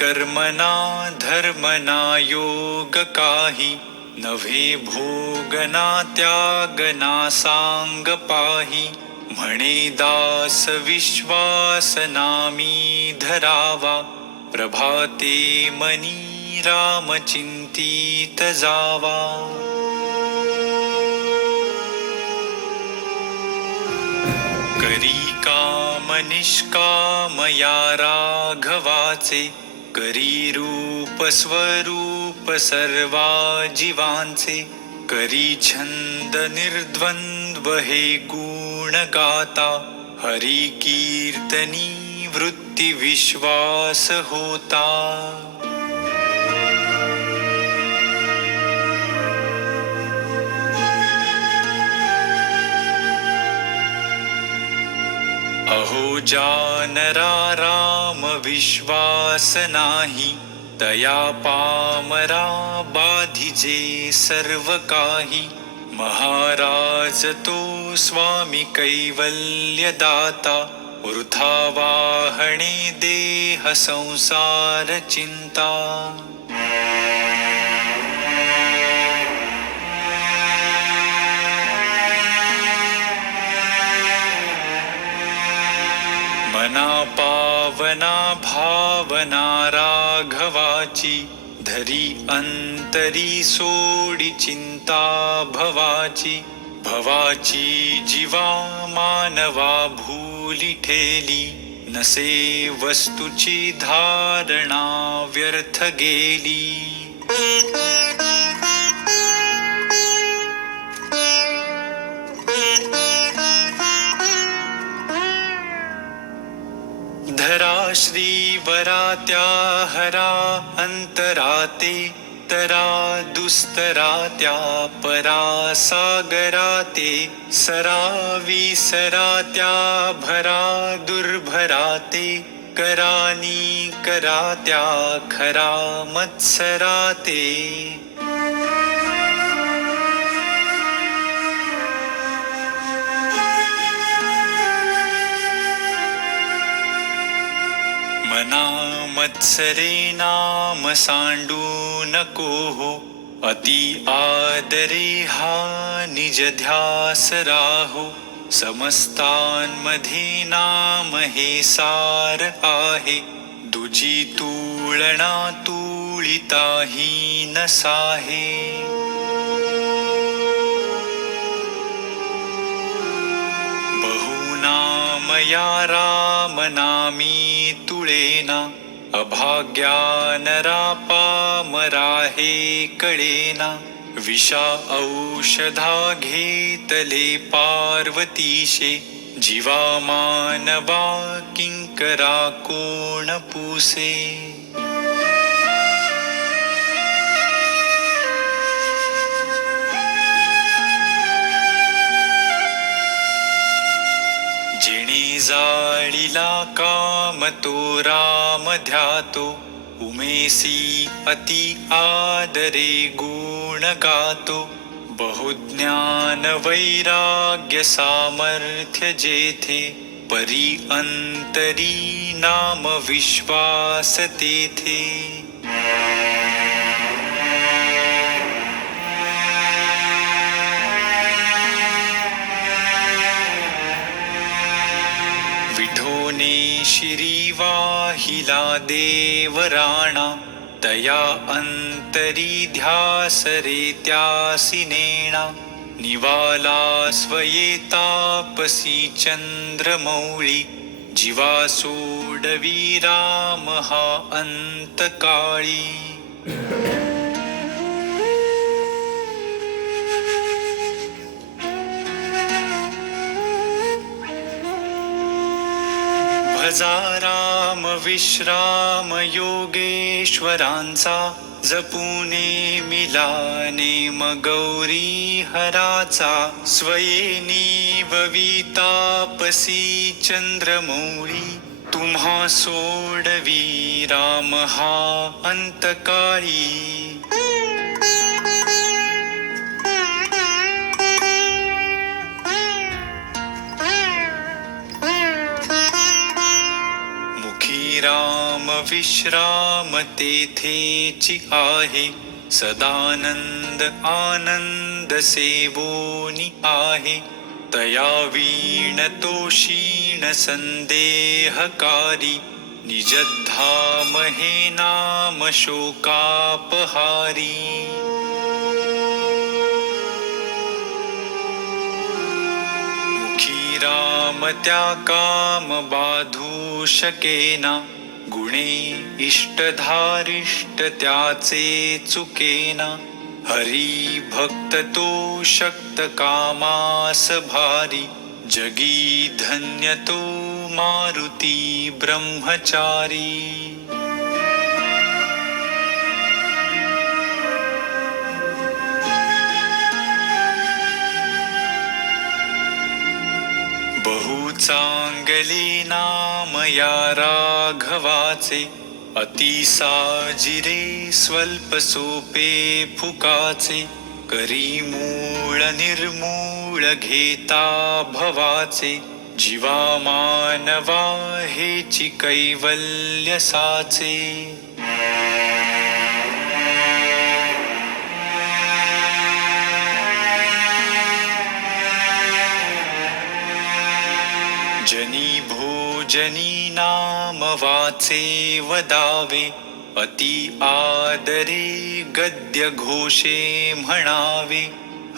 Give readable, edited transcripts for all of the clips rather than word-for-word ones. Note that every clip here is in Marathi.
कर्मना धर्मना योग काही, नव्हे भोगना त्यागना सांग पाही. म्हणे दास विश्वास नामी धरावा, प्रभाते मनी राम चिंतित जावा. करी काम निष्काम या राघवाचे, करी रूप स्वरूप सर्वा जीवांचे. करी छंद निर्द्वंद्व हे गुण गाता, हरी कीर्तनी वृत्ती विश्वास होता. अहो जानरा राम विश्वास नाही, तया पामरा बाधिजे सर्व काही. महाराज तो स्वामी कैवल्य दाता, वृथा वाहणे देह संसार चिंता. मना पावना भावना राघवाची, धरी अंतरी सोडी चिंता भवाची. भवाची जीवा मानवा भूली ठेली, नसे वस्तूची धारणा व्यर्थ गेली. धरा श्रीवरा त्या हरा अंतराते, तरा दुस्तरा त्या परा सागराते. सरा विसरा त्या भरा दुर्भराते, करानी करा त्या खरा मत्सराते. मना मत्सरे नाम सांडू नको हो, अति आदरे हा निज ध्यास राहो. समस्तांमध्ये नाम हे सार आहे, दुजी तुळना तुळिताही नसाहे. बहुनाम या राम नामी तुळेना, अभाग्यानरा पामरा हे कळेना. विषा औषधा घेतले पार्वतीशे, जीवा मानवा किंकरा कोण पुसे. जिणी जाळीला काम तो राम ध्यातो, उमेसी अति आदरे गुण गातो. बहुज्ञान वैराग्य सामर्थ्य जेथे, परी अंतरी नाम विश्वास तेथे. विठोने शिरी वाहिला देवराणा, तया अंतरी ध्यास रे त्यासी नेणा. निवाला स्वये तापसी चंद्रमौळी, जीवा सोडवी राम हा अंतकाळी. भजा राम विश्राम योगेश्वरांचा, जपुने मिलाने मगौरी हराचा. स्वये नीववी तापसी चंद्रमौळी, तुम्हा सोडवी राम हा अंतकाळी. राम विश्राम तेथेची आहे, सदानंद आनंद सेवोनी आहे. तया वीण तोषीण संदेहकारी, निजधाम हे नाम शोकापहारी. मुखी राम त्या काम बाधू शकेना, गुणे इष्टधारिष्ट त्याचे चुकेना. हरी भक्त तो शक्त कामास भारी, जगी धन्य तो मारुती ब्रह्मचारी. बहु चांगले नाम या राघवाचे, अति साजिरे स्वल्प सोपे फुकाचे. करी मूळ निर्मूळ घेता भवाचे, जीवा मानवा हेची कैवल्य साचे. जनी भोजनी नाम वाचे वदावे, अति आदरे गद्य घोषे म्हणावे.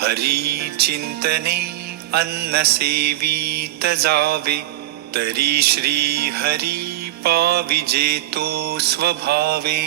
हरी चिंतने अन्न सेवित जावे, तरी श्री हरी पाविजे तो स्वभावे.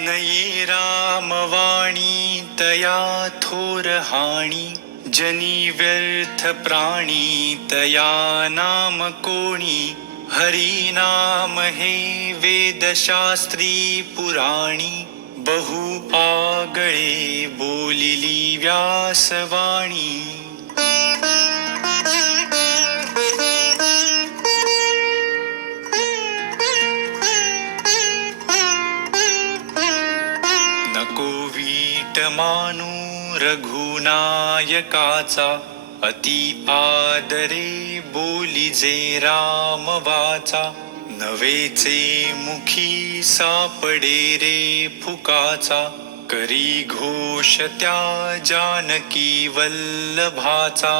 नये रामवाणी तया थोर हाणी, जनी व्यर्थ प्राणी तया नाम कोणी. हरी नाम हे वेदशास्त्री पुराणी, बहु आगळे बोलिली व्यासवाणी. नको वीट मानू रघुनायकाचा, अति आदरे बोलिजे राम वाचा. नवेचे मुखी सापडे रे फुकाचा, करी घोष त्या जानकी वल्लभाचा.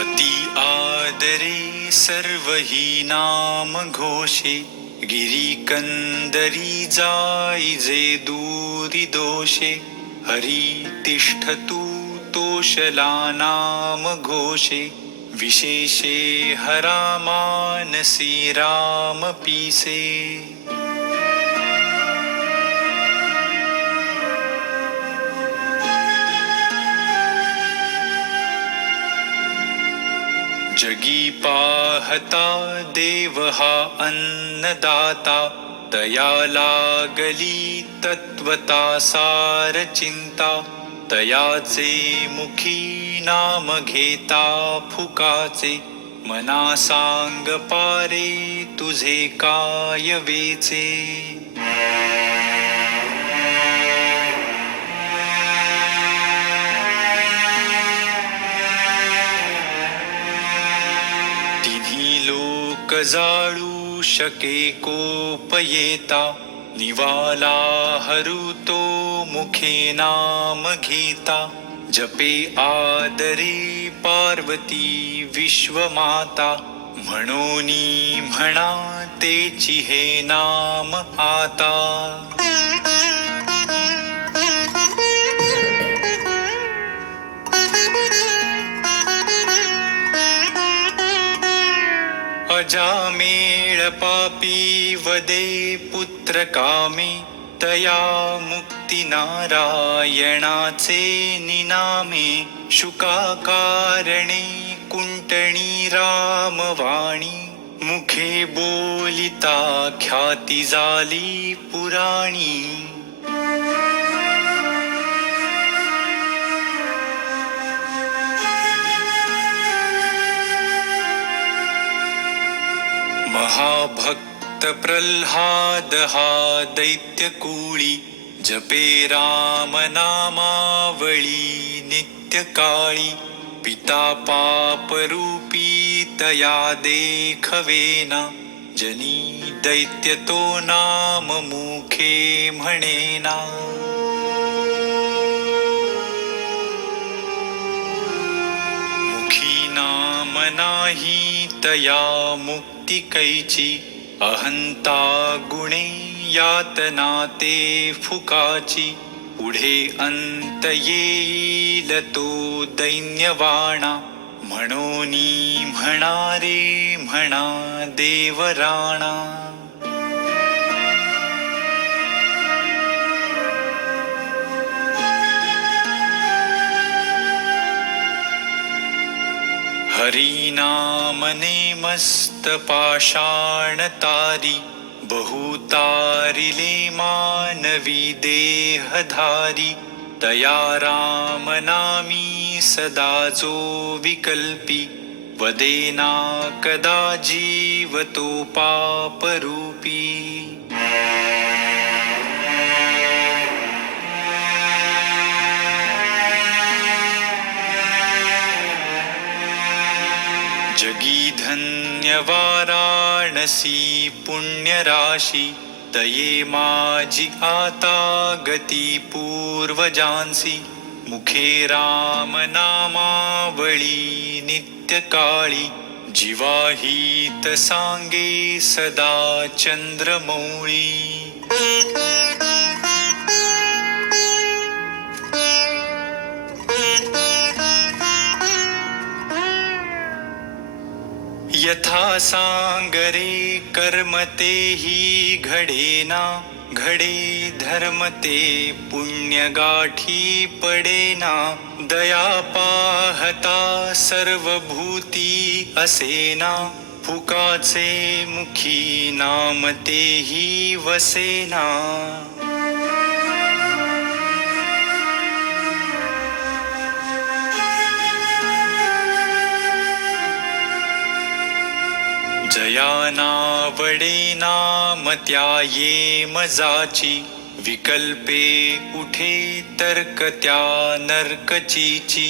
अति आदरे सर्व ही नाम घोषे, गिरी कंदरी जाईजे दूरी दोषे. हरी तिष्ठतु तोषला नाम घोषे, विशेषे हरा मानसी राम पीसे. जगी पाहता देव हा अन्नदाता, तया लागली तत्वता सार चिंता. तयाचे मुखी नाम घेता फुकाचे, मना सांग पारे तुझे काय वेचे. तिन्ही लोक जाळू शके कोप येता, निवाला हरुतो मुखे नाम घेता. जपे आदरे पार्वती विश्वमाता, म्हणोनी म्हणा तेची हे नाम आता. अजामेळ पापी वदे पुत्र कामे, तया मुक्ती नारायणाचे निनामे. शुकाकारणे कुंटणी रामवाणी, मुखे बोलिता ख्याती झाली पुराणी. महाभक्त भक्त प्रल्हाद हा दैत्यकुळी जपे राम नामावळी नित्य काळी पिता पापरूपी तया देखवेना जनी दैत्य तो नाम मुखे म्हणेना मुखी नाम नाही तया मुक्ती कैची अहंता गुणे यातना ते फुकाची पुढे अंत येईल तो दैन्यवाणा म्हणोनी म्हणारे म्हणा देवराणा हरिनामने मस्त पाषाण तारी बहुतारिले मानवी देहधारी तया राम नामी सदा जो विकल्पी वदेना कदा जीव तो पापरूपी जगी धन्य वाराणसी पुण्यराशी तये माझी आता गती पूर्वजांसी मुखे राम नामावळी नित्य काळी जीवाहित सांगे सदा चंद्रमौळी यथा सांगरे कर्म तेही घडेना घडे धर्म ते पुण्य गाठी पडेना दया पाहता सर्व भूती असेना फुकाचे मुखी नाम तेही वसेना जया नावडे नाम त्या ये मजाची विकल्पे उठे तर्क त्या नरकचीची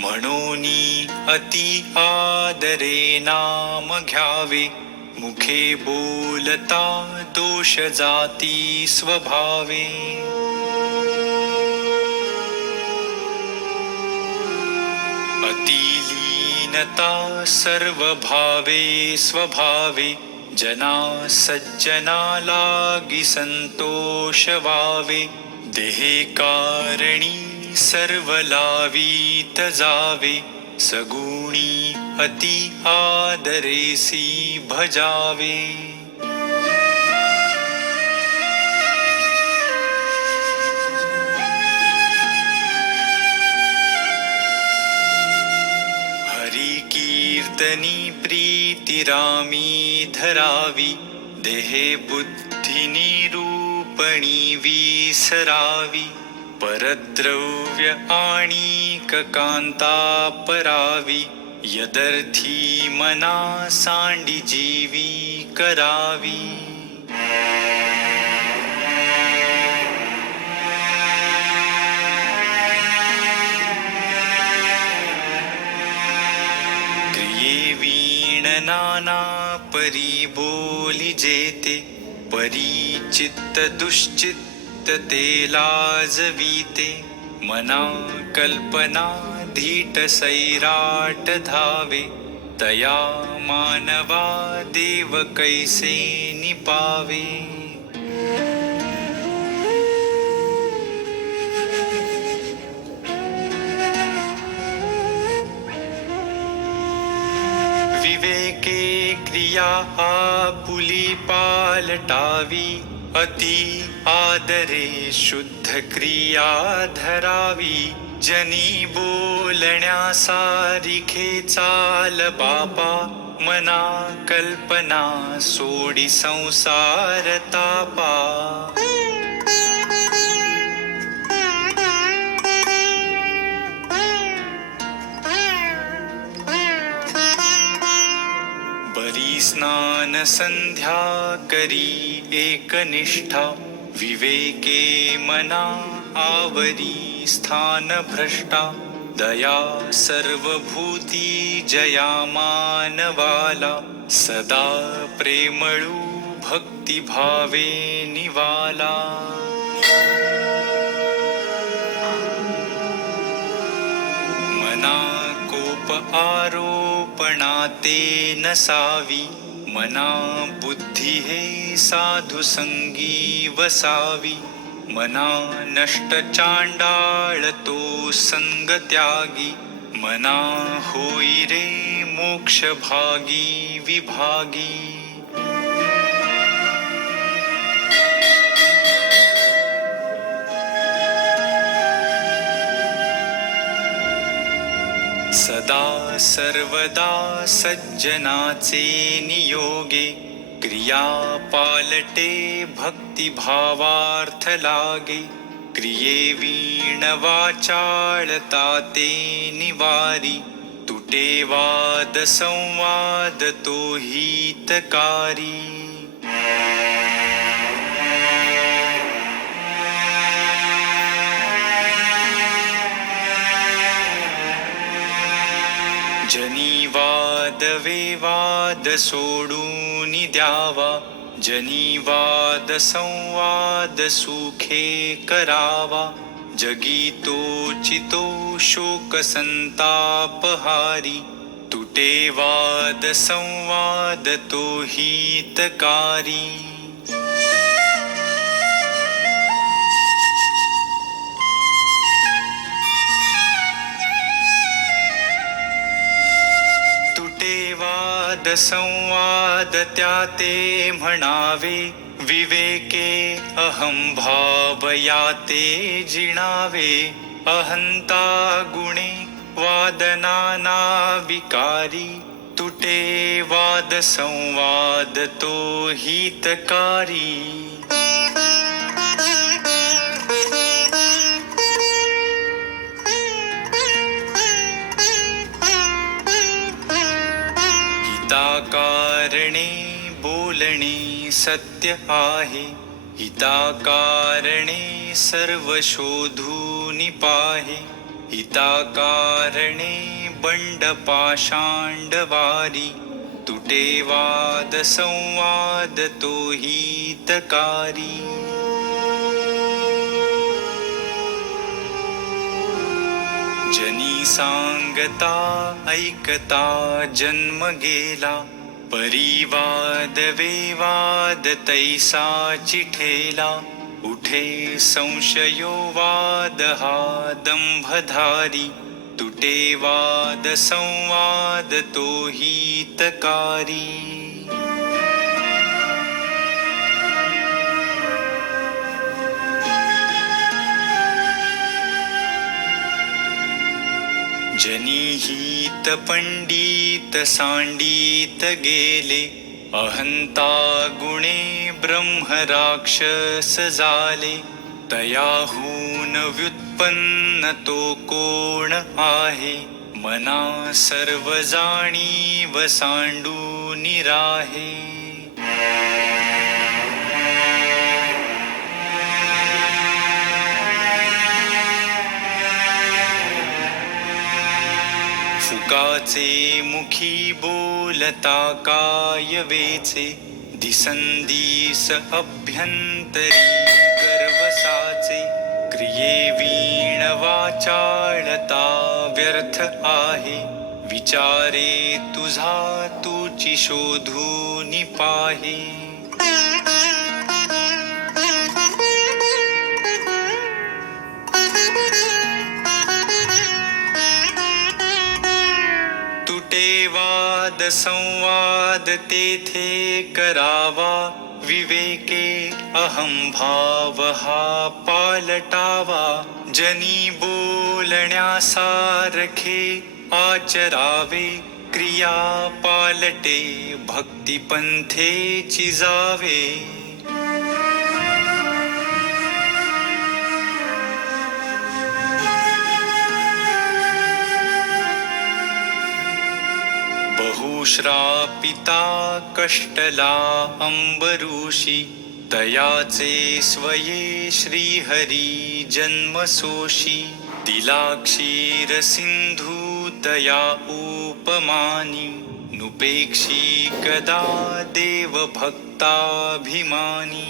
म्हणोनी अति आदरे नाम घ्यावे मुखे बोलता दोष जाती स्वभावे अतिलीनता सर्व भावे स्वभावे जना सज्जना लागी संतोष वावे देहे कारणी सर्व लावीत जावे सगुणी अति आदरेसी भजावे कीर्तनी प्रीती रामी धरावी देहे बुद्धी निरूपणी विसरावी परद्रव्य आणिक कांता परावी यदर्थी मना सांडी जीवी करावी नाना परी बोली जेते परी चित्त दुश्चित्त ते लाजवीते मना कल्पना धीट सैराट धावे तया मानवा देव कैसे निपावे विवेके क्रिया आपुली पालटावी अति आदरे शुद्ध क्रिया धरावी जनी बोलण्या सारिखे चाल बापा मना कल्पना सोडी संसार तापा स्नान संध्या करी एकनिष्ठा, विवेके मना आवरी स्थान भ्रष्टा, दया सर्वभूती जया मानवाला, सदा प्रेमळू भक्ती भावे निवाला. मना कोप आरोपणा ते नसावी, मना बुद्धी हे साधु संगी वसावी, मना नष्ट चांडाळ तो संग त्यागी, मना होई रे मोक्ष भागी विभागी. सदा सर्वदा सज्जनाचे नियोगे, क्रिया पालटे भक्तिभावार्थ लागे, क्रिये वीण वाचाळता ते निवारी, तुटे वाद संवाद तो हितकारी. जनी वाद विवाद सोडून द्यावा, जनी वाद संवाद सुखे करावा, जगी तोचितो शोक संताप हारी, तुटे वाद संवाद तो हितकारी. वाद संवाद त्याते म्हणावे, विवेके अहं भाव याते जिणावे, अहंता गुणे वादनाना विकारी, तुटे वाद संवाद तो हितकारी. हिताकारणे बोलणे सत्य आहे, हिताकारणे सर्व शोधून पाहे, हिताकारणे बंड पाषांडवारी, तुटे वाद संवाद तो हितकारी. जनी सांगता ऐकता जन्म गेला, परिवाद विवाद तैसा चिठेला, उठे संशयो वाद हा दंभधारी, तुटे वाद संवाद तो हितकारी. जनी हित पंडित सांडित गेले, अहंता गुणे ब्रह्म राक्षस झाले, तयाहून व्युत्पन्न तो कोण आहे, मना सर्व जाणीव सांडून राहे. फुकाचे मुखी बोलता काय वेचे, दिसंदिस अभ्यंतरी गर्वसाचे, क्रिये वीण वाचाळता व्यर्थ आहे, विचारे तुझा तुची शोधून पाहे. वाद संवाद तेथे करावा, विवेके अहं भाव हा पालटावा, जनी बोलण्यासारखे आचरावे, क्रिया पालटे भक्तिपंथेची जावे. श्रापिता कष्टला अंबरूषी, तयाचे स्वये श्रीहरी जन्मसोषी. दिला क्षीर सिंधू तया उपमानी, नुपेक्षी कदा देव भक्ताभिमानी.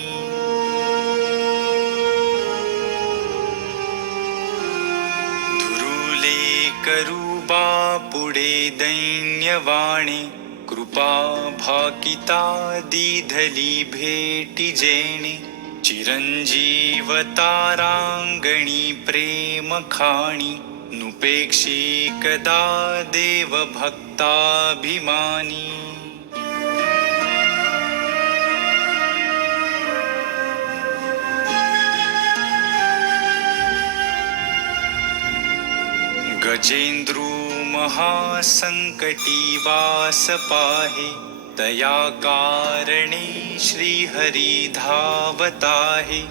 धुरुले करुबा पुढे दैन्यवाणी, कृपा भाकिता दीधली भेटी जेणे. चिरंजीव तारांगणी प्रेम खाणी, नुपेक्षी कदा देव भक्ताभिमानी. गजेंद्रू महासंकटी वास पाहे, तया कारणे श्रीहरी धावताहे.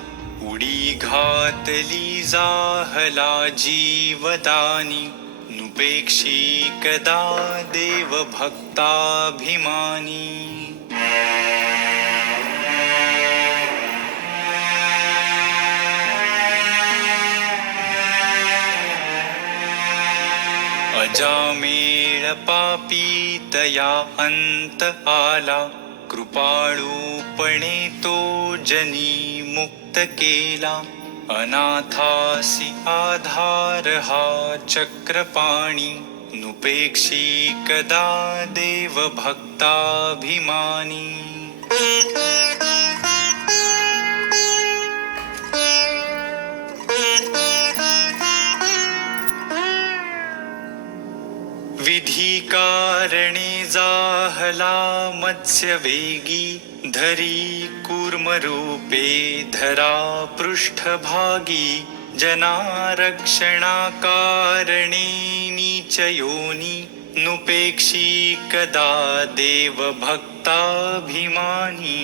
उडी घातली जाहला जीवदानी, नुपेक्षी कदा देव भक्ताभिमानी. अजामेळ पापी तया अंत आला, कृपाळूपणे तो जनी मुक्त केला. अनाथासी आधार हा चक्रपाणी, नुपेक्षी कदा देव भक्ताभिमानी. विधी कारणे जाहला मत्स्य वेगी, धरी कूर्मरूपे धरा पृष्ठभागी. जनारक्षणा कारणे नीच योनी, नुपेक्षी कदा देव भक्ताभिमानी.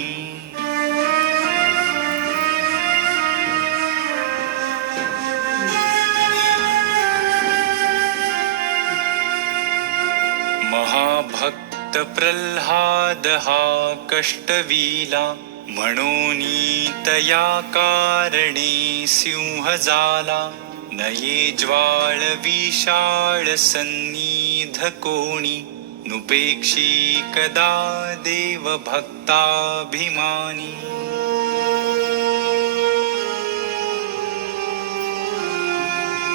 महाभक्त प्रल्हाद हा कष्टविला, म्हणूनी तया कारणे सिंह झाला. नये ज्वाळ विशाळ सन्निध कोणी, नुपेक्षी कदा देव भक्ताभिमानी.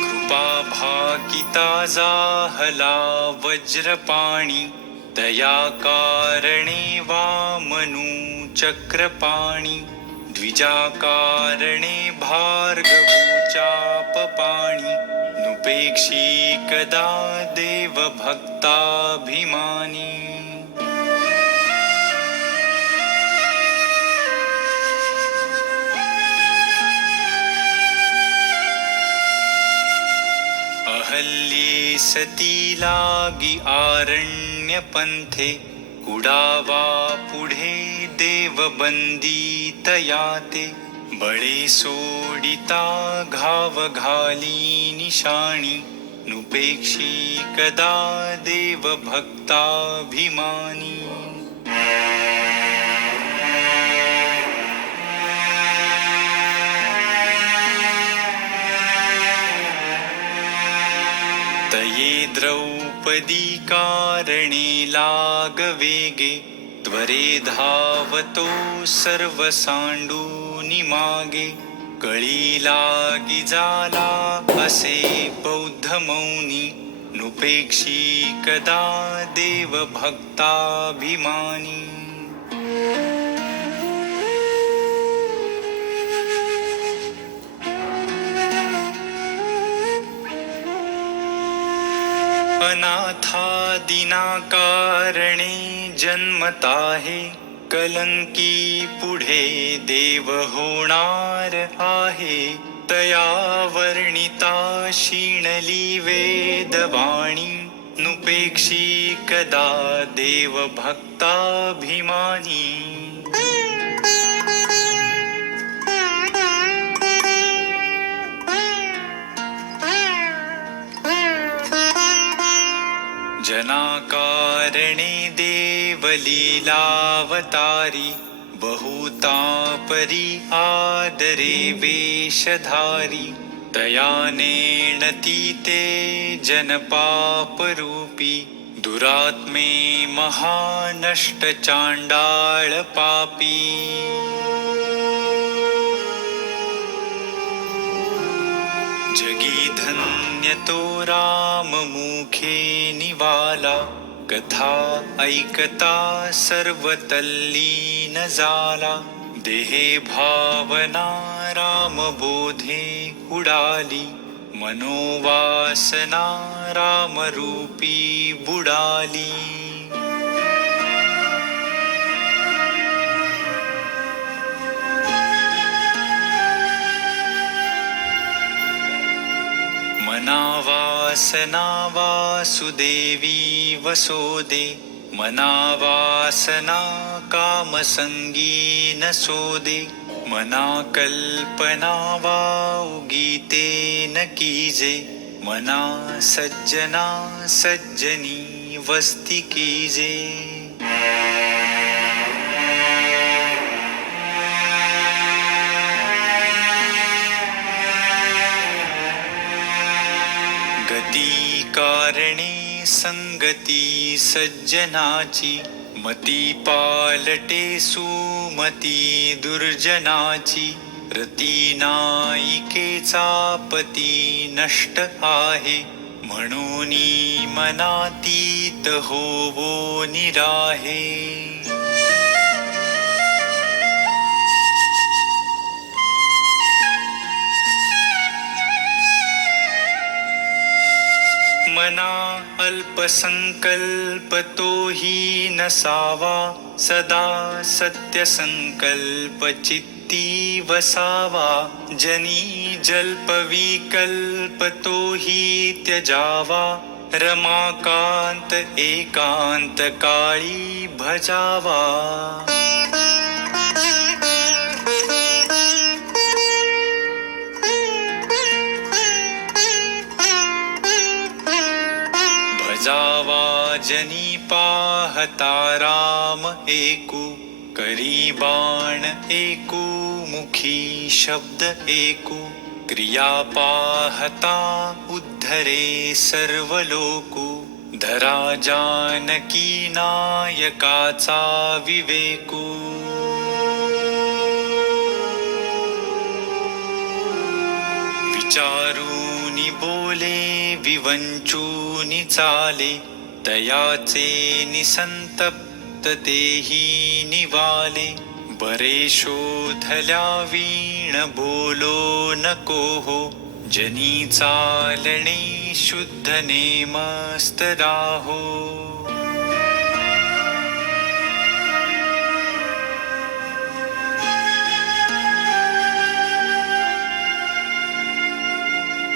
कृपा भाकिता जाहला वज्रपाणी, तया कारणे वामनू चक्रपाणी. द्विजाकारणे भार्गवू चापपाणी, नुपेक्षी कदा देव भक्ताभिमानी. अहल्ये सती लागी आरण्य पंथे, कुडावा पुढे देव बंदितया ते. बळे सोडिता घाव घाली निशाणी, नुपेक्षी कदा देव भक्ताभिमानी. तये द्रौपदी कारणे लाग वेगे, त्वरे धावतो सर्व सांडूनि मागे. कळी लागी जाला असे बौद्ध मौनी, नुपेक्षी कदा देव भक्ताभिमानी. अनाथादिना कारणे जन्मताहे, कलंकी पुढे देव होणार आहे. तया वर्णिता शीणली वेदवाणी, नुपेक्षी कदा देव भक्ताभिमानी. जनाकारणे देवलीलावतारी बहुता परी आदरे वेशधारी दयानेणती ते जनपापरूपी दुरात्मे महानष्ट चांडाळ पापी जगी धन्य तो राम मुखे निवाला कथा ऐकता सर्वतल्लीन झाला देहे भावना राम बोधे उडाली मनोवासना राम रूपी बुडाली मनावासना वासुदेवी वसोदे मनावासना कामसंगी नसोदे मना कल्पना वा उगीते न कीजे मना सज्जना सज्जनी वस्ती कीजे गती कारणे संगती सज्जनाची मती पालटे सुमती दुर्जनाची रती नायिकेचा पती नष्ट आहे म्हणून मनातीत होवो निराहे मना अल्पसंकल्प तोही नसावा सदा सत्यसंकल्प चित्ती वसावा जनी जल्प विकल्प तोही त्यजावा रमाकांत एकांत काळी भजावा जावा जनी पाहता राम एकू करी बाण एकू मुखी शब्द एकू क्रिया पाहता उद्धरे सर्व लोकू धरा जानकी नायकाचा विवेकू विचारूनी बोले विवंचूनी चाले तयाचे निसंतप्त तेही निवाले बरे शोधल्या वीण बोलो नको हो जनी चालणे शुद्ध नेमस्त राहो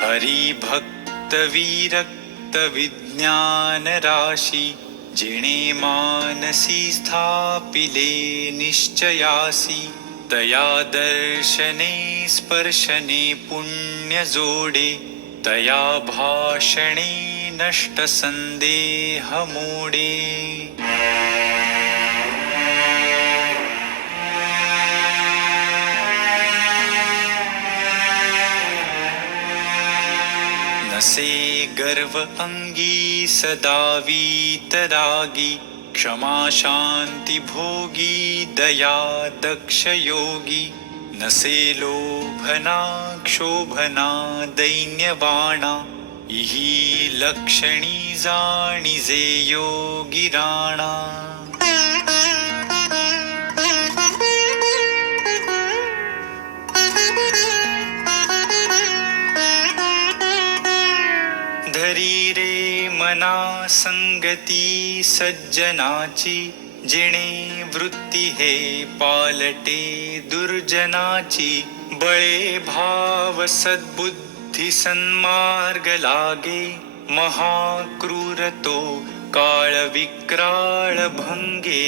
हरी भक्त विरक्त विज्ञान राशी जिणे मानसी स्थापिले निश्चयासी तया दर्शने स्पर्शने पुण्य जोडे तया भाषणे नष्ट संदेह मोडे नसे गर्व अंगी सदा वीतरागी क्षमा शांती भोगी दया दक्ष योगी नसे लोभना क्षोभना दैन्यवाणा इही लक्षणी जाणिजे योगी राणा धरी रे मना संगती सज्जनाची जिणे वृत्ती हे पालटे दुर्जनाची बळे भाव सद्बुद्धी सन्मार्ग लागे महाक्रूर तो काळ विक्राळ भंगे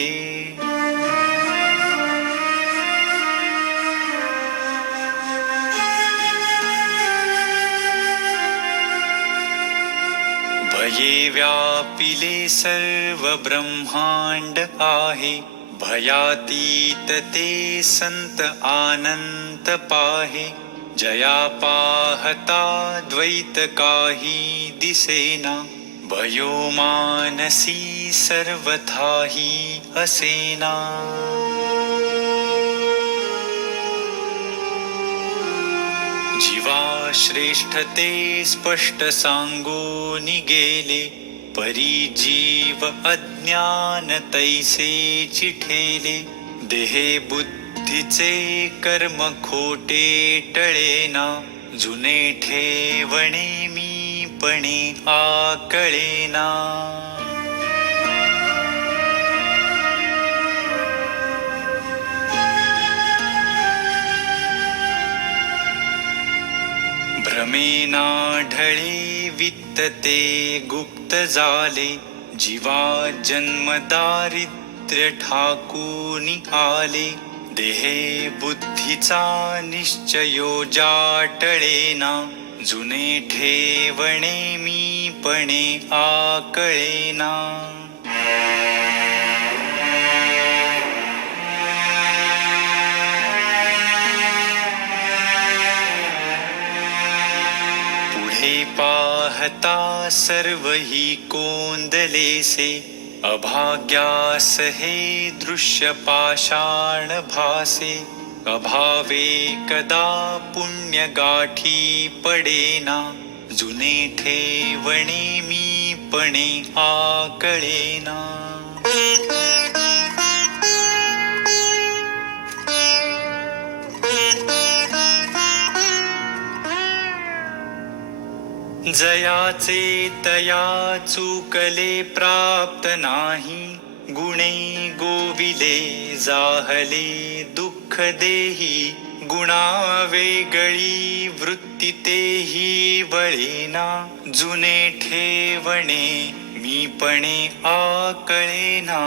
भये व्यापिले सर्व ब्रह्मांड आहे, भयातीत ते संत आनंत पाहे. जया पाहता द्वैत काही दिसेना, भयो मानसी सर्वथाही असेना. जीवा श्रेष्ठ ते स्पष्ट सांगून गेले, परी जीव अज्ञान तैसे चिठेले. देहे बुद्धीचे कर्म खोटे टळेना, जुने ठेवणे मीपणे आकळेना. भ्रमेना ढळे वित्त ते गुप्त झाले, जीवा जन्म दारिद्र्य ठाकून आले. देहे बुद्धीचा निश्चयो जाटळेना, जुने ठेवणे मीपणे आकळेना. पुढे पाहता सर्व ही कोंदलेसे, अभाग्यास हे दृश्य पाषाण भासे. अभावे कदा पुण्य गाठी पडेना, जुने ठेवणे मीपणे आकळेना. जयाचे तया चुकले प्राप्त नाही, गुणे गोविले जाहले दुःख देही. गुणा वेगळी वृत्ती तेही वळेना, जुने ठेवणे मीपणे आकळेना.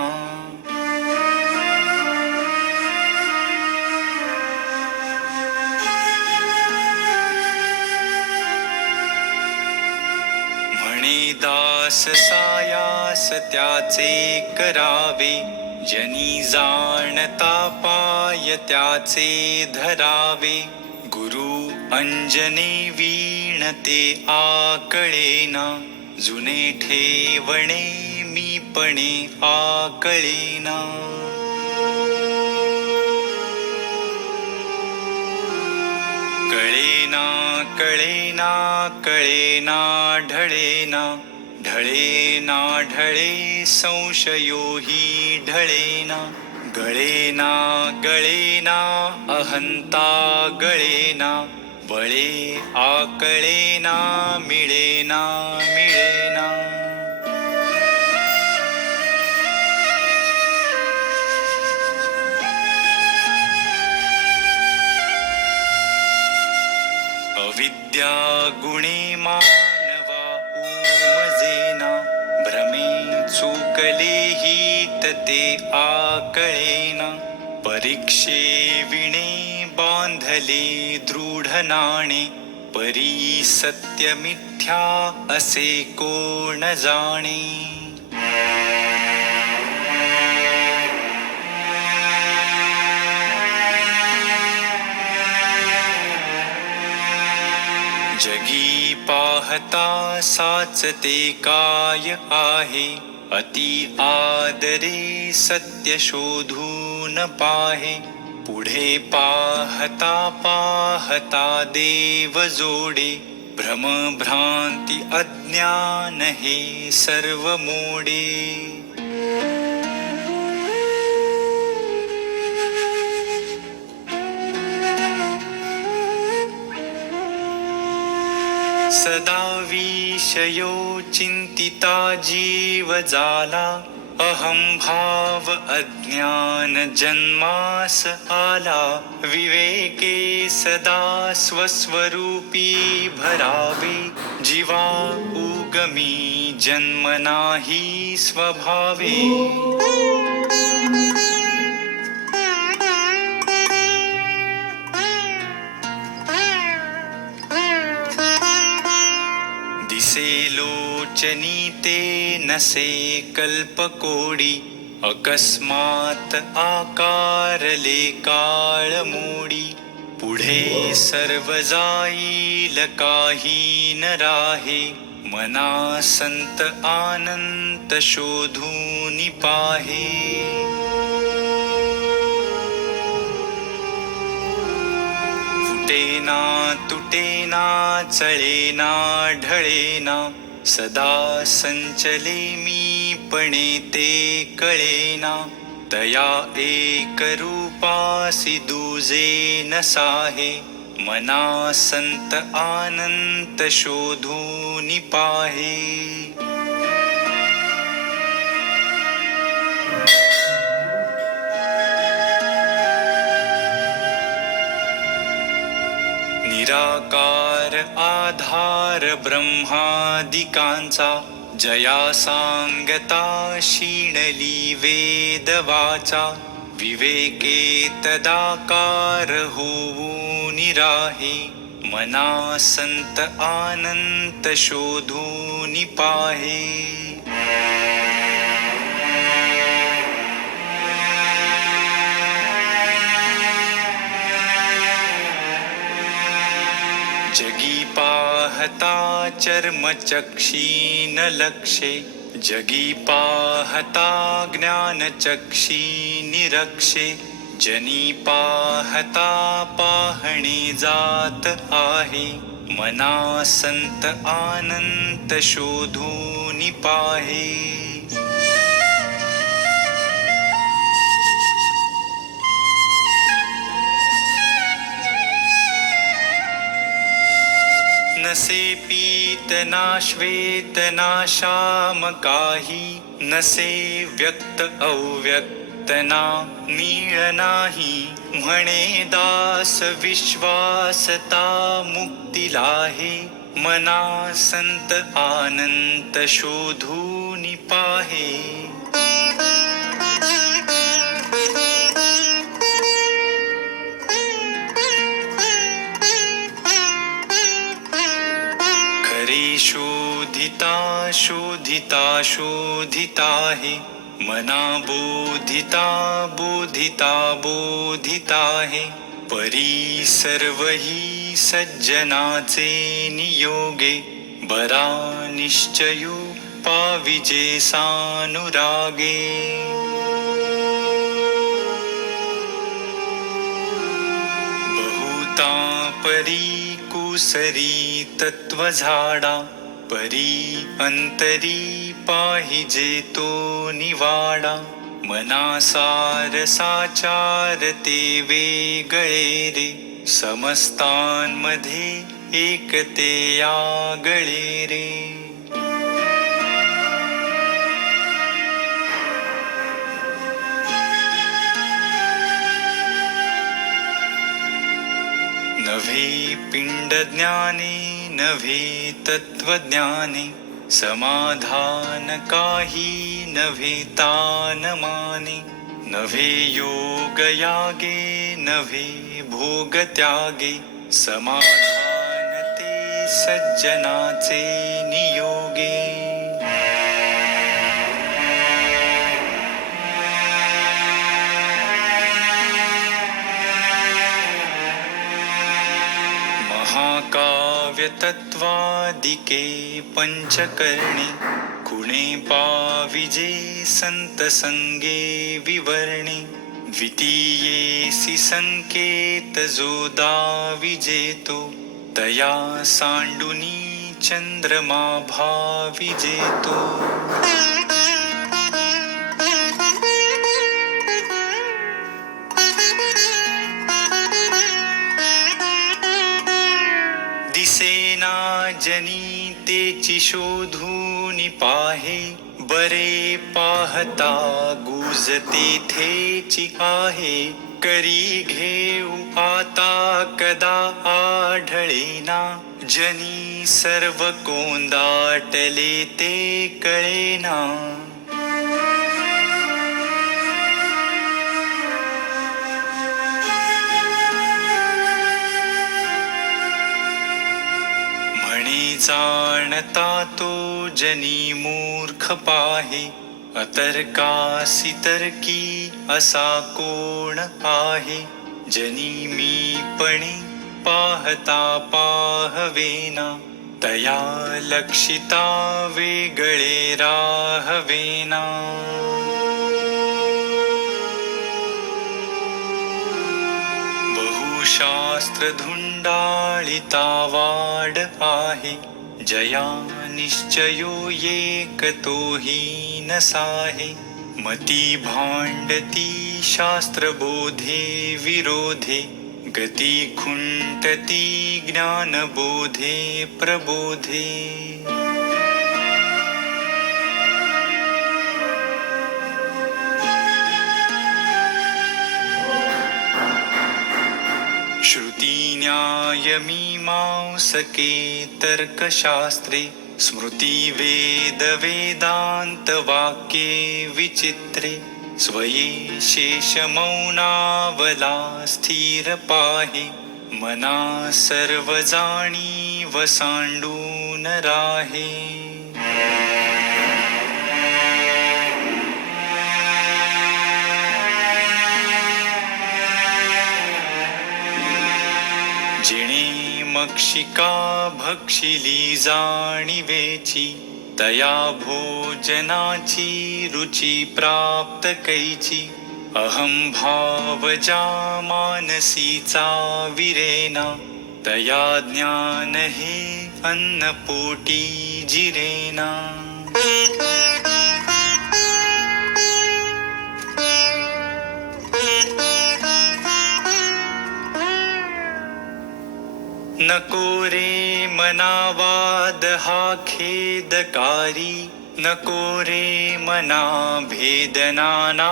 दास सायास त्याचे करावे, जनी जाणता पाय त्याचे धरावे. गुरु अंजने वीण ते आकळेना, जुने ठेवणे मीपणे आकळेना. कळेना कळेना कळेना ढळेना, ढळेना ढळे संशयो हि ढळेना. गळेना गळेना अहंता गळेना, बळे आकळेना मिळेना मिळेना. अविद्या गुणे मानवा उमजेना, भ्रमे चुकले हित ते आकळेना. परीक्षे विणे बांधले दृढ नाणे, परी सत्य मिथ्या असे कोण जाणे. जगी पाहता साचते काय आहे, अति आदरे सत्य शोधून पाहे. पुढे पाहता पाहता देव जोडे, भ्रम भ्रांती अज्ञान हे सर्व मोडे. सदा विषयो चिंतिता जीव जाला, अहम भाव अज्ञान जन्मास आला. विवेके सदा स्वस्वरूपी भरावे, जीवा उगमी जन्म नाही स्वभावे. वाचनी ते नसे कल्पकोडी अकस्मात आकारले काळ मोडी पुढे सर्व जाईल काही न राहे मना संत आनंत शोधून पाहे फुटेना तुटेना चळेना ढळेना सदा संचले मी पणे ते कळेना तया एक रूपासी दुजे नसाहे मना संत आनंत शोधून पाहे निराकार आधार ब्रह्मादिकांचा जया सांगता शीणली वेदवाचा विवेके तदाकार होऊन राहे मना संत आनंत शोधून पाहे जगी पाहता चर्मचक्षी न लक्षे जगी पाहता ज्ञानचक्षी निरक्षे जनी पाहता पाहणे जात आहे मना संत आनंत शोधून पाहे नसे पीत ना श्वेत ना श्याम काही नसे व्यक्त अव्यक्त ना नीळ नाही म्हणे दास विश्वासता मुक्तीलाहे मना संत आनंत शोधून पाहे शोधिता शोधिता शोधिता हे मना बोधिता बोधिता बोधिता हे परी सर्वही सज्जनाचे नियोगे बरा निश्चयो पाविजे सानुरागे बहुता परी कुसरी तत्व झाडा परी अंतरी पाहिजे तो निवाडा मनासार साचार ते वेगळे रे समस्तांमध्ये एकते आगळे रे नव्हे पिंड ज्ञाने नव्हे तत्वज्ञाने समाधान काही नव्हे तान माने नव्हे योग यागे नव्हे भोग त्यागे समाधान ते सज्जनाचे नियोगे महाकाव्य तत्वादिके पंचकर्णे कुणे पाविजे संत संगे विवर्णे द्वितीयेसी संकेत जो दाविजेतो तया सांडुनी चंद्रमा भाविजेतो दिसेना जनी तेची शोधून पाहे बरे पाहता गुज तेथेची आहे करी घेऊ आता कदा आढळेना जनी सर्व कोंदाटले ते कळेना म्हणे जाणता तो जनी मूर्ख पाहे, अतर्कासी तर्की असा कोण आहे. जनी मीपणे पाहता पाहवेना, तया लक्षिता वेगळे राहवेना. बहुशास्त्र धुंडाळिता वाड आहे, जया निश्चयो एक तोही नसाहे. मती भांडती शास्त्रबोधे विरोधे, गती खुंटती ज्ञानबोधे प्रबोधे. श्रुती न्याय मीमांसके तर्कशास्त्रे, स्मृती वेद वेदांत वाक्ये विचित्रे. स्वये शेष मौनावला स्थिर पाहे, मना सर्व जाणी वसांडून राहे. जिणे मक्षिका भक्षिली जाणिवेची, तया भोजनाची रुची प्राप्त कैची. अहम भाव ज्या मानसीचा विरेना, तया ज्ञान हे अन्नपोटी जिरेना. नको रे मनावाद हा खेदकारी, नको रे मना भेदनाना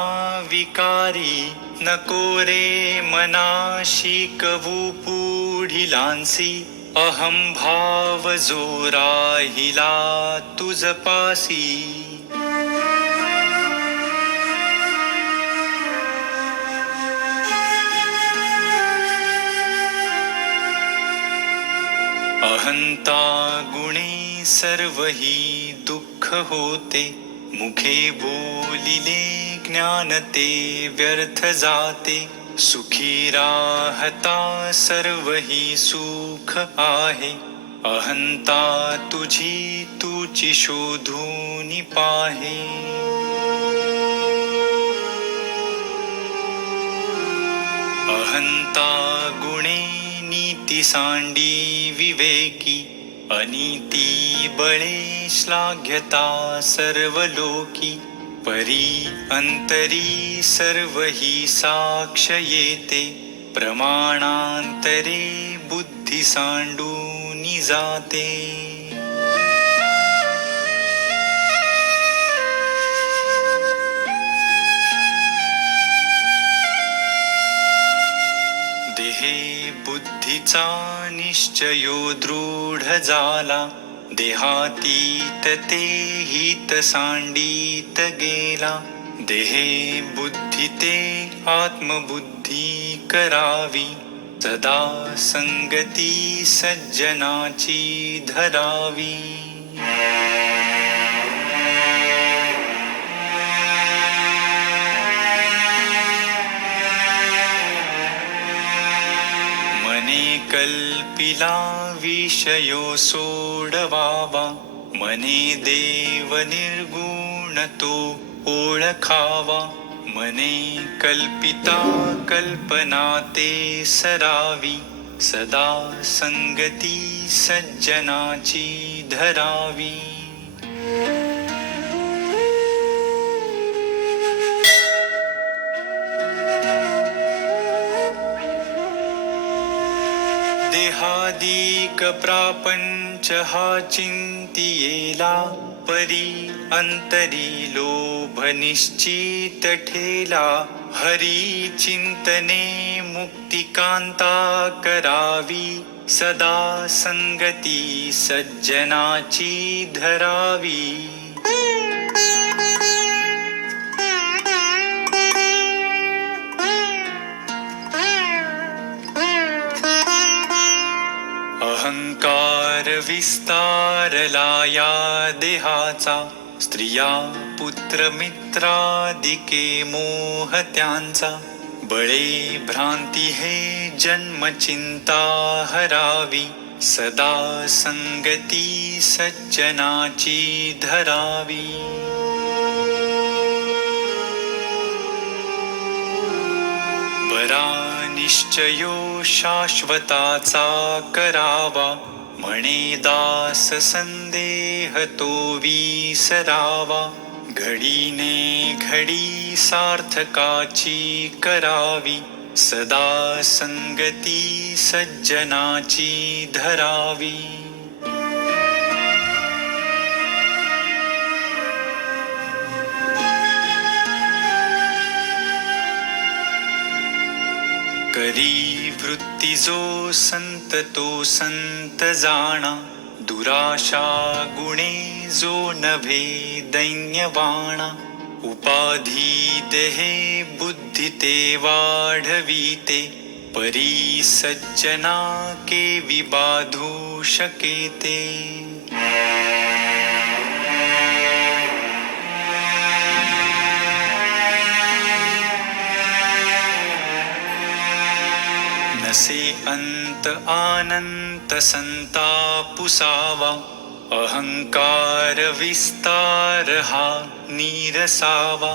विकारी. नको रे मना शिकवू पुढिलांसी, अहम भाव जो राहिला तुझ पासी. अहंता गुणे सर्व ही दुःख होते, मुखे बोलिले ज्ञान ते व्यर्थ जाते. सुखी राहता सर्व ही सुख आहे, अहंता तुझी तुची शोधून पाहे. अहंता गुणे नीती सांडी विवेकी, अनीती बळे श्लाघ्यता सर्व लोकी. परी अंतरी सर्व ही साक्ष येते, प्रमाणांतरे बुद्धी सांडून जाते. देहे बुद्धीचा निश्चयो दृढ झाला, देहातीत ते हित सांडीत गेला. देहे बुद्धी ते आत्मबुद्धी करावी, सदा संगती सज्जनाची धरावी. कल्पिला विषयो सोडवावा, मने देव निर्गुण तो ओळखावा. मने कल्पिता कल्पना ते सरावी, सदा संगती सज्जनाची धरावी. देहादिक प्रापंच हा चिंतियेला, परी अंतरी लोभ निश्चित ठेला. हरी चिंतने मुक्तिकांता करावी, सदा संगती सज्जनाची धरावी. अहंकार विस्तारला या देहाचा, स्त्रिया पुत्र मित्रादिके मोह त्यांचा. बळे भ्रांती हे जन्मचिंता हरावी, सदा संगती सज्जनाची धरावी. बरा निश्चयो शाश्वताचा करावा, म्हणे दास संदेह तो विसरावा. घडीने घडी सार्थकाची करावी, सदा संगती सज्जनाची धरावी. करी वृत्ती जो संत तो संत जाणा, दुराशा गुणे जो नव्हे दैन्यवाणा. उपाधी देहे बुद्धी ते वाढविते, परी सज्जना केवी बाधू शकेते. नसे अंत आनंत संतापुसावा, अहंकार विस्तार हा नीरसावा.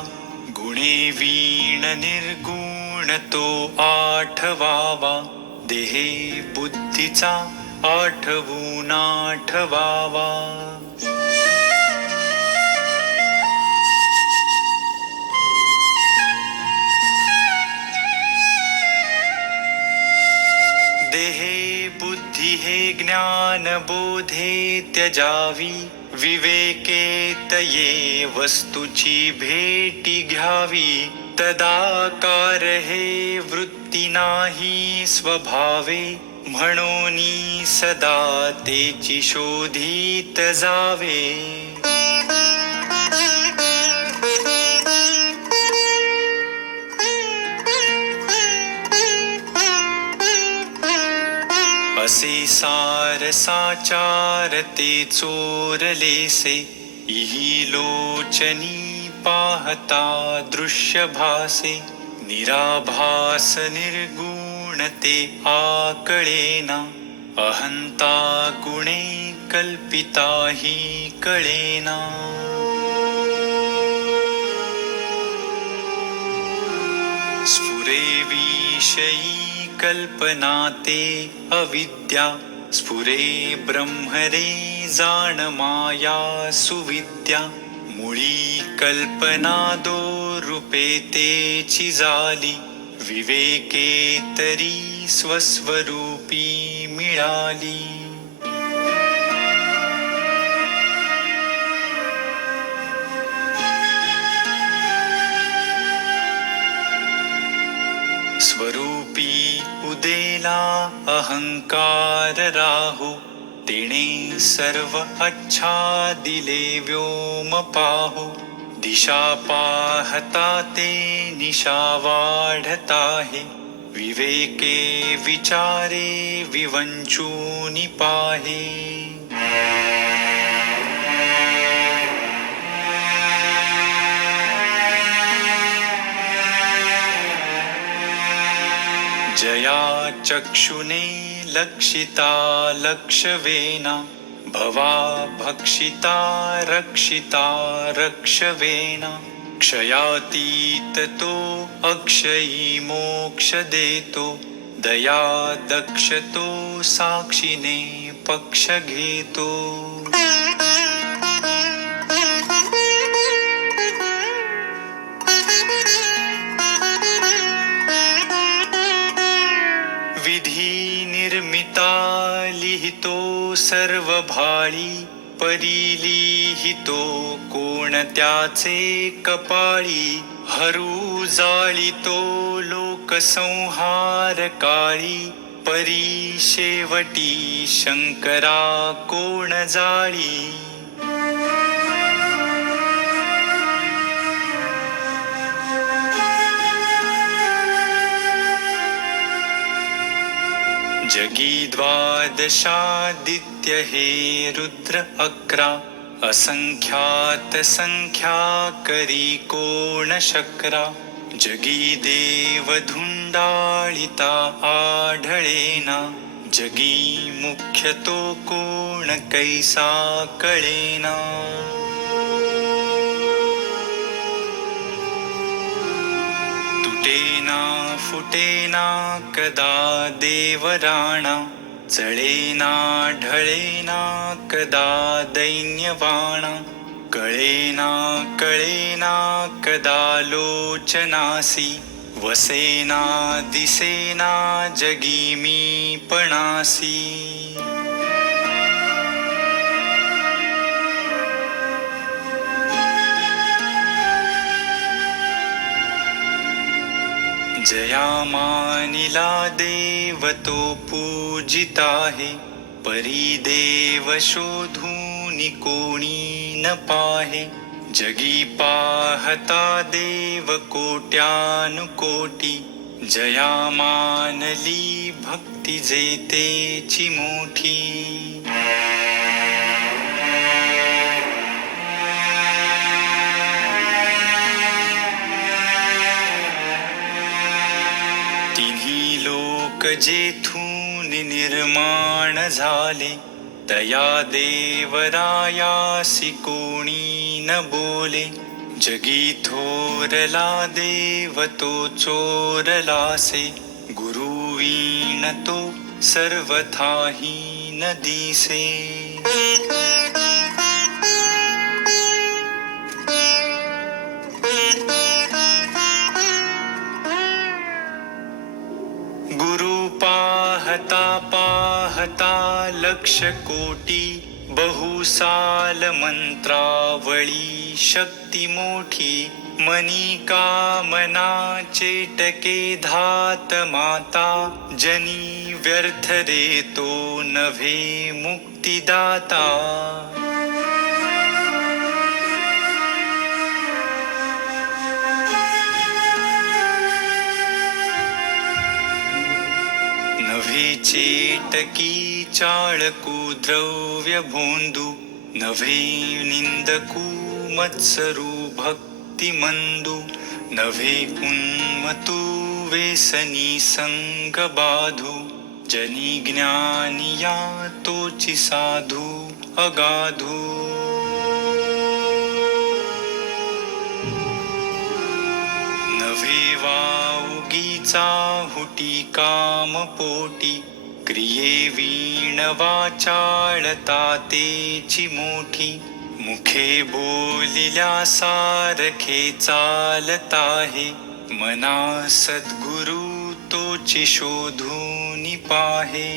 गुणे वीण निर्गुण तो आठवावा, देहे बुद्धीचा आठवून आठवावा. देहे बुद्धी हे ज्ञान बोधे त्यजावी, विवेके तये वस्तूची भेटी घ्यावी. तदाकार हे वृत्ती नाही स्वभावे, म्हणूनी सदा तेची शोधित जावे. असे सार साचार ते चोरलेसे, इही लोचनी पाहता दृश्य भासे. निराभास निर्गुण ते आकळेना, अहंता गुणे कल्पिताही कळेना. स्फुरे विषयी कल्पना ते अविद्या, स्फुरे ब्रह्मरे जाण माया सुविद्या. मुळी कल्पना दो रूपे तेची झाली, विवेके तरी स्वस्वरूपी मिळाली. स्वरूपी उदेला अहंकार राहू, तेणे सर्व आच्छादिले व्योम पाहू. दिशा पाहता ते निशा वाढताहे, विवेके विचारे विवंचूनि पाहे. जया चक्षुने लक्षिता लक्षवेना, भवा भक्षिता रक्षिता रक्षवेना. क्षयातीत तो अक्षयी मोक्ष देतो, दया दक्ष तो साक्षीने पक्ष घेतो. विधी निर्मिता लिहितो सर्व भाळी, परी लिहितो कोणत्याचे कपाळी. हरू जाळितो लोकसंहार काळी, परी शेवटी शंकरा कोण जाळी. जगी द्वादशादित्य हे रुद्र 11, असंख्यात संख्या करी कोण शकरा. जगी देव धुंडाळिता आढळेना, जगी मुख्य तो कोण कैसा कळेना. तुटेना फुटेना कदा देवराणा, जळेना ढळेना कदा दैन्यवाणा. कळेना कळेना कदा लोचनासी, वसेना दिसेना जगी मी पणासी. जया मानिला देव तो पूजिता है, परी देव शोधूनि कोणी न पाहे. जगी पाहता देव कोट्यानुकोटी, जया मानली भक्ती जेतेची मोठी. तिन्ही लोक जेथून निर्माण झाले, तया देवरायासी कोणी न बोले. जगी थोरला देव तो चोरलासे, गुरुवीण तो सर्वथाही न दिसे. गुरु पाहता पाहता लक्ष कोटी, बहुसाल मंत्रावळी शक्ती मोठी. मनी कामना चेटके धात माता, जनी व्यर्थ रे तो नव्हे मुक्तिदाता. नव्हे चेटकी चाळकू द्रव्य भोंदू, नव्हे निंदकू मत्सरू भक्ती मंदू. नव्हे उन्मतू वेसनी संग बाधू, जनी ज्ञानिया तोची साधू अगाधू. नव्हे वाऊगीचा हुटी काम पोटी, क्रिये वीण वाचाळता तेची मोठी. मुखे बोलिल्या सारखे चालता हे, मना सद्गुरु तोची शोधूनि पाहे.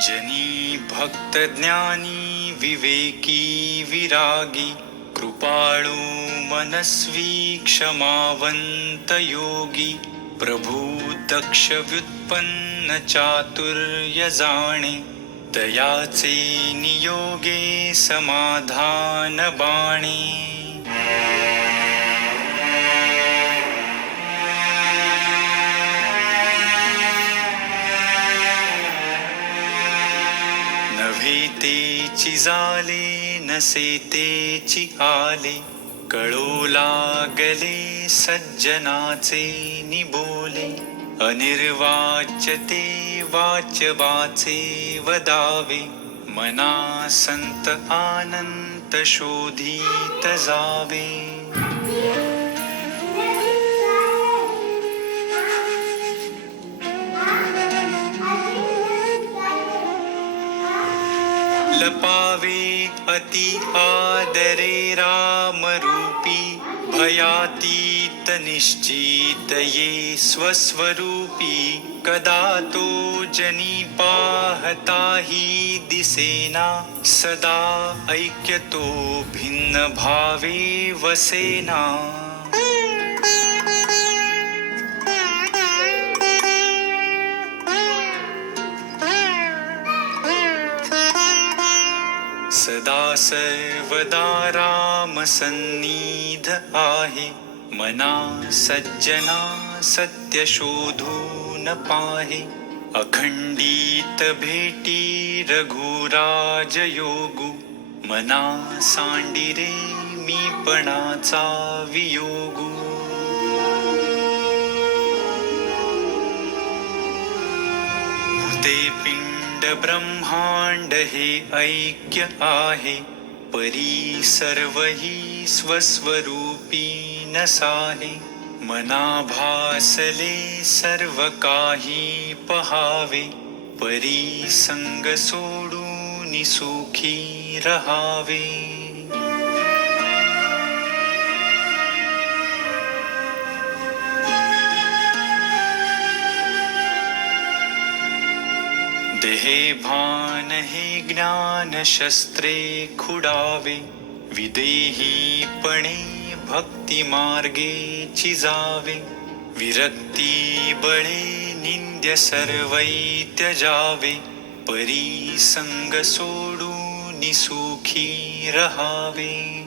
जनी भक्त ज्ञानी विवेकी विरागी, कृपाळू मनस्वी क्षमावंत योगी. प्रभू दक्ष व्युत्पन्न चातुर्य जाणे, दयाचे नियोगे समाधान बाणे. नव्हे तेची झाले नसे तेची आले, कळो लागले सज्जनाचे निबोले. अनिर्वाच्य ते वाच्यवाचे वदावे, मना संत आनंत शोधित जावे. लपावे अति आदरे रामरूपी, भयातीत निश्चित ये स्वस्वरूपी. कदा तो जनी पाहताही दिसेना, सदा ऐक्य तो भिन्न भावे वसेना. सदा सर्वदा राम सन्निध आहे. मना सज्जना सत्य शोधून पाहे. अखंडित भेटी रघुराज योगू. मना सांडिरे मीपणाचा वियोगू. भूते पिंड ब्रह्मांड हे ऐक्य आहे. परी सर्वही स्वस्वरूपी नसाहे. मना भासले सर्व काही पहावे. परी संग सोडून सुखी रहावे. देहे भान हे ज्ञान शस्त्रे खुडावे. विदेहीपणे भक्ती मार्गे चिजावे. विरक्ती बळे निंद्य सर्वै त्यजावे. परी संग सोडून सुखी रहावे.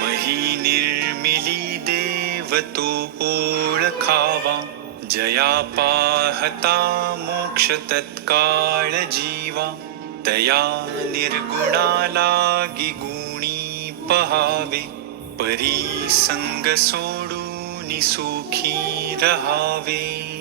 मही निर्मिली देव तो ओळखावा. जया पाहता मोक्ष तत्काळ जीवा. तया निर्गुणा लागी गुणी पहावे. परी संग सोडून सुखी रहावे.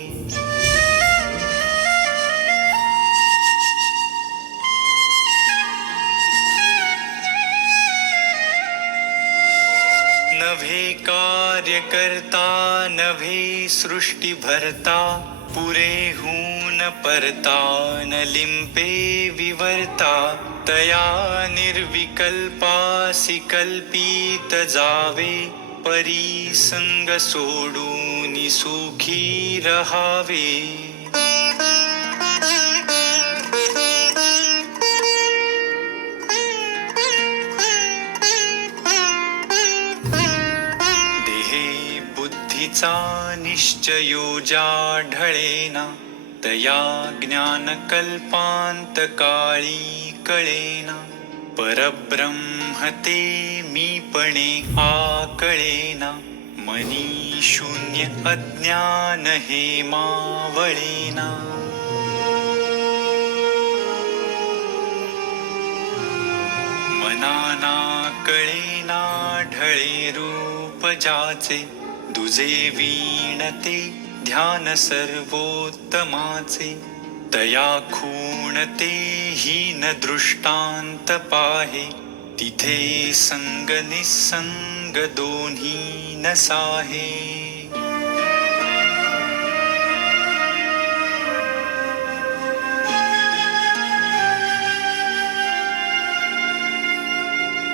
नभे कार्य करता नभे सृष्टी भरता. पुरे हून परता न लिंपे विवर्ता. तया निर्विकल्पासी कल्पित जावे. परी संग सोडून सुखी रहावे. बुद्धीचा निश्चयो ज्या ढळेना. तया ज्ञान कल्पांत काळी कळेना. परब्रह्म ते मीपणे आकळेना. मनी शून्य अज्ञान हे मावळेना. मनाना कळेना ढळे रूप जाचे. दुजे वीणते ध्यान सर्वोत्तमाचे. तया खूणते हीन दृष्टांत पाहे. तिथे संग निसंग दोन्ही नसाहे.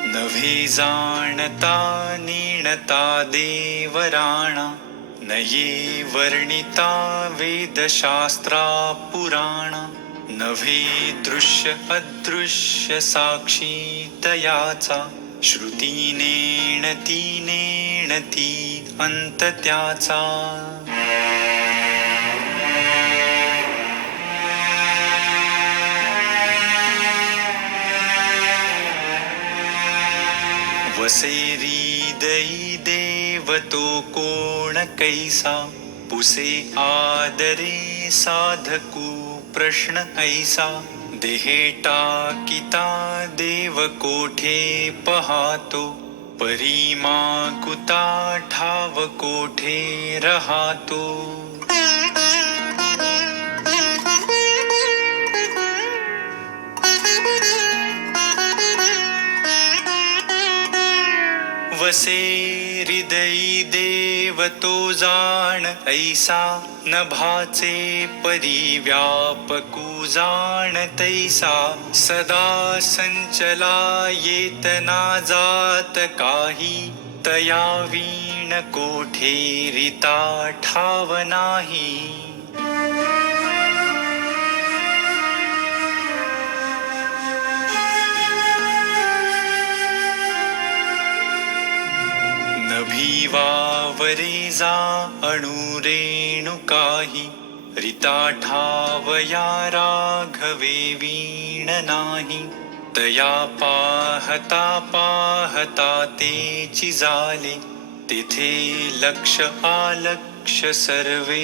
नव्हे जाणता नीणता देवराणा. नये वर्णिता वेदशास्त्रा पुराणा. नव्हे दृश्य अदृश्य साक्षी तयाचा. श्रुती नेणती नेणती अंत त्याचा. वसेरी दई देव तो कोण कैसा. पुसे आदरे साधकू प्रश्न ऐसा. देहे टाकिता देव कोठे पहातो. परी माकुता ठाव कोठे रहातो. वसे हृदयी देव तो जाण ऐसा. नभाचे परिव्यापकू जाण तैसा. सदा संचला येतना जात काही. तया वीण कोठे रिता ठाव नाही. नभी जीवावरे जा अणुरेणु काही रिता ठावया राघवे वीण नाही तया पाहता पाहता तेची झाले तिथे लक्ष आलक्ष सर्वे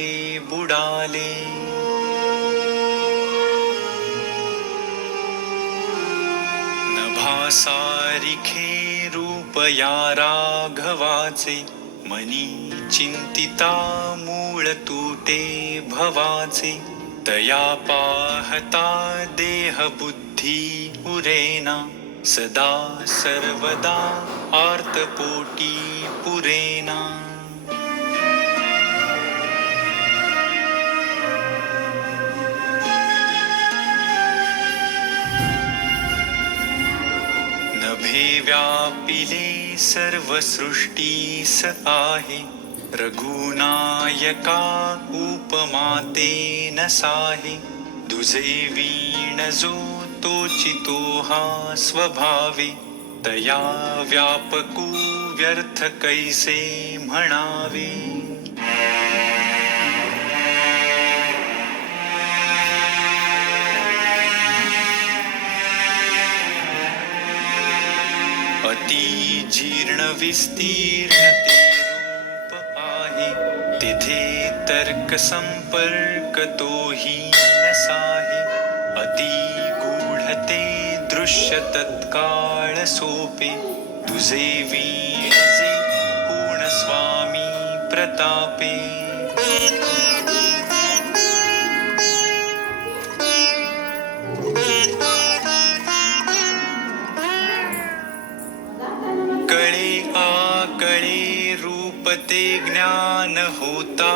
बुडाले नभासारिखे रूप या राघवाचे मनी चिंतिता मूळ तुटे भवाचे तया पाहता देह बुद्धी उरेना सदा सर्वदा आर्तपोटी पुरेना नभे व्यापिले सर्व सृष्टीस आहे रघुनायका उपमाते न साहे तुझे वीण जो तोचितो हा स्वभावे तया व्यापकू व्यर्थ कैसे म्हणावे अति जीर्ण विस्तीर्ण ते रूप आहे तिथे तर्क संपर्क तोही न साहे अति गूढ ते दृश्य तत्काळ सोपे तुझे वीण जे पूर्ण स्वामी प्रतापे कळे रूप ते ज्ञान होता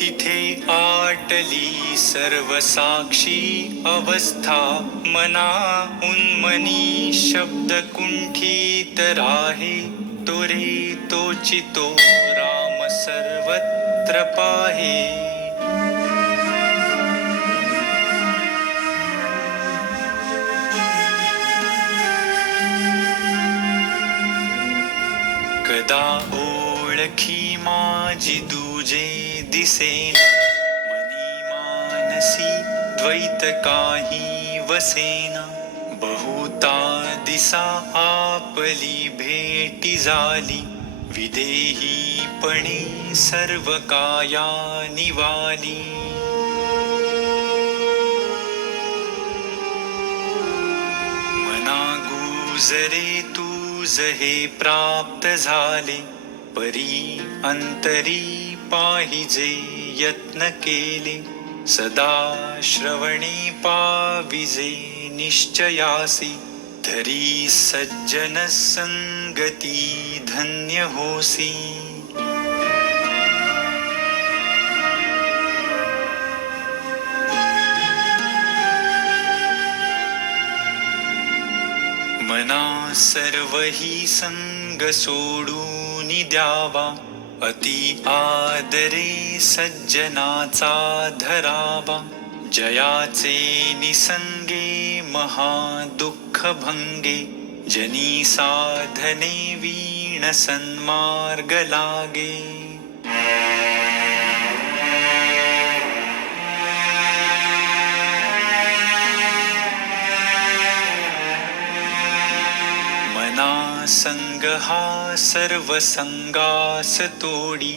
तिथे आटली सर्व साक्षी अवस्था मना उन्मनी शब्द कुंठित राहे तोरे तोचितो राम सर्वत्र पाहे कदा ओळखी माझी दुजे दिसेना मनी मानसी द्वैत काही वसेना बहुता दिसा आपली भेटी झाली विदेहीपणे सर्व काया निवाली मना गुजरे हे प्राप्त झाले परी अंतरी पाहिजे यत्न केले सदा श्रवणे पाविजे निश्चयासी धरी सज्जन संगती धन्य होसी मना सर्व ही संग सोडून द्यावा अति आदरे सज्जनाचा धरावा जयाचे निसंगे महादुःख भंगे जनी साधने वीण सन्मार्ग लागे संग हा सर्व संगास तोडी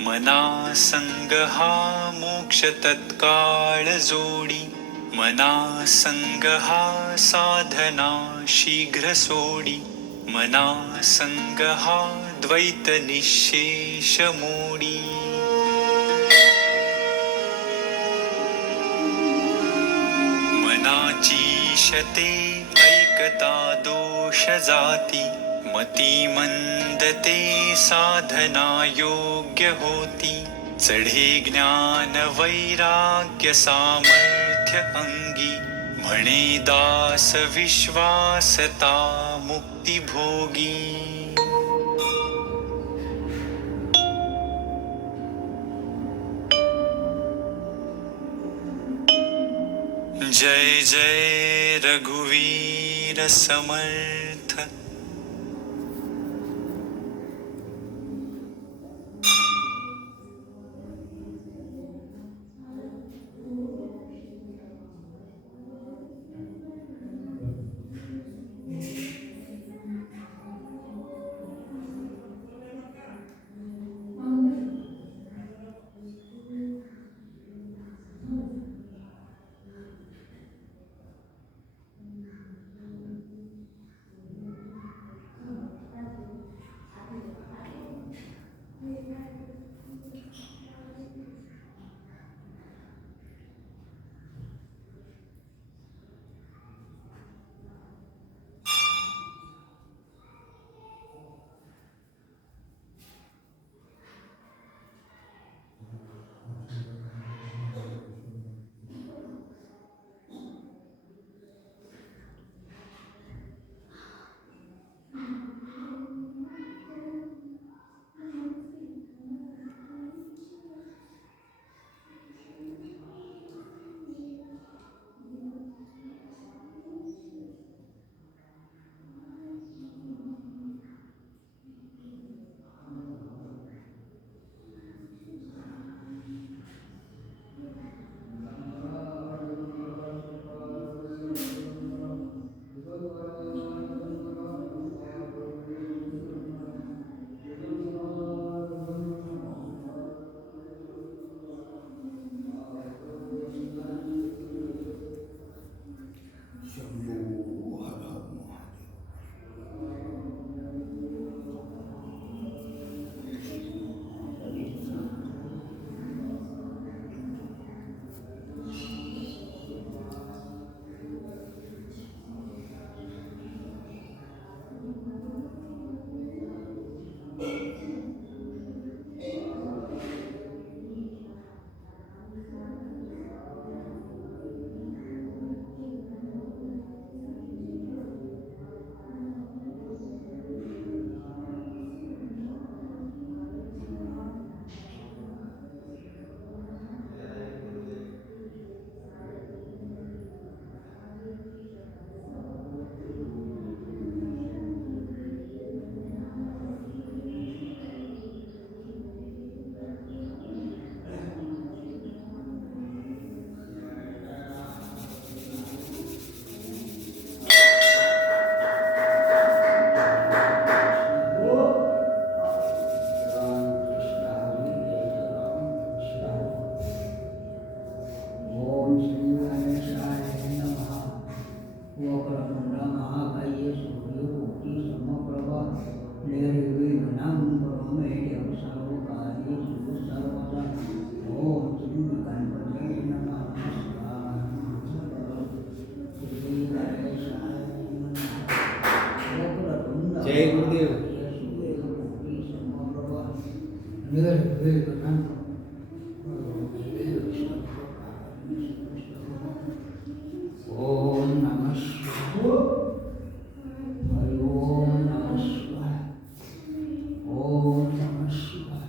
मना संग हा मोक्ष तत्काळ जोडी मना संग हा साधना शीघ्र सोडी मना संग हा द्वैत निशेष मोडी मनाची शते ऐकता दोष जाती मती मंदते साधना योग्य होती चढे ज्ञान वैराग्य सामर्थ्य अंगी म्हणे दास विश्वासता मुक्ती भोगी जय जय रघुवीर समर्थ जय गुरुदेव. ओम नमः शिवाय. हरि ओम नमः शिवाय. ओम नमः शिवाय.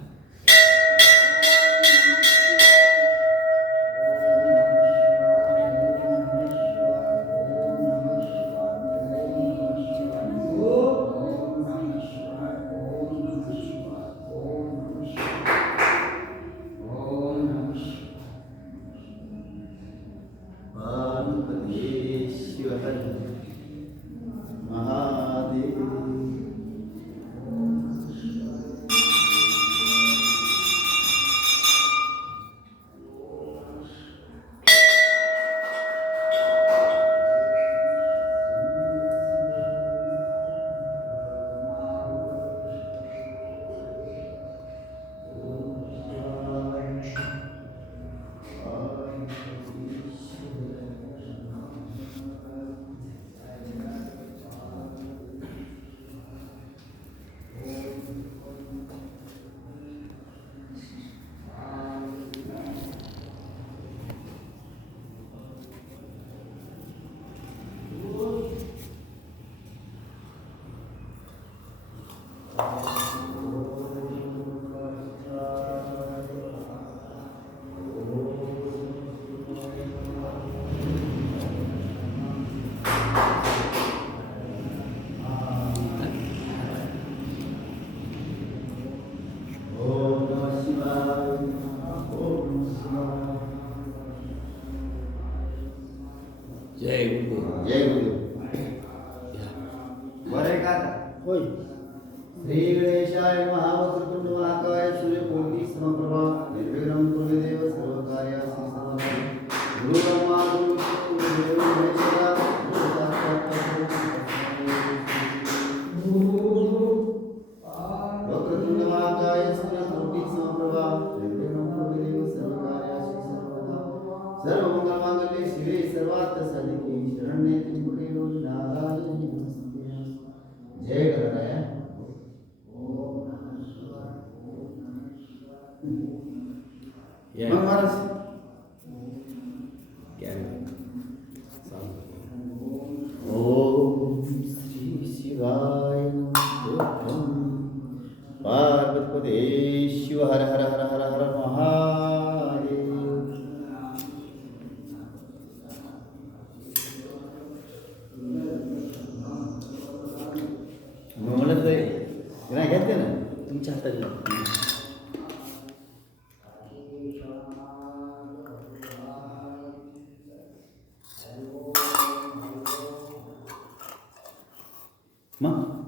जय गुरुदेव. जय गुरुदेव. बरे का होय. श्री गणेशाय महावक्रतुंड महाकाय सूर्यकोटि समप्रभा निर्विघ्नं कुरु देव सर्वकार्यासि सर्वदा. गुरु ब्रह्मा गुरु विष्णु गुरुदेव महेश्वरा गुरु साक्षात् वक्रतुंड महाकाय सूर्यकोटि समप्रभा निर्विघ्नं कुरु देव सर्वकार्यासि सर्वदा. सर्वमंगलमांगल्ये शिवे सर्वार्थ साधिके शरण्ये त्र्यंबके गौरी नारायणी नमोस्तुते. जय गणराया. मग महाराज ओम श्री शिवाय नमः. पार्वतीपते शिव हर हर हर हर हर महादेव. मला ते नाही घेतले ना तुमच्या हातात. मग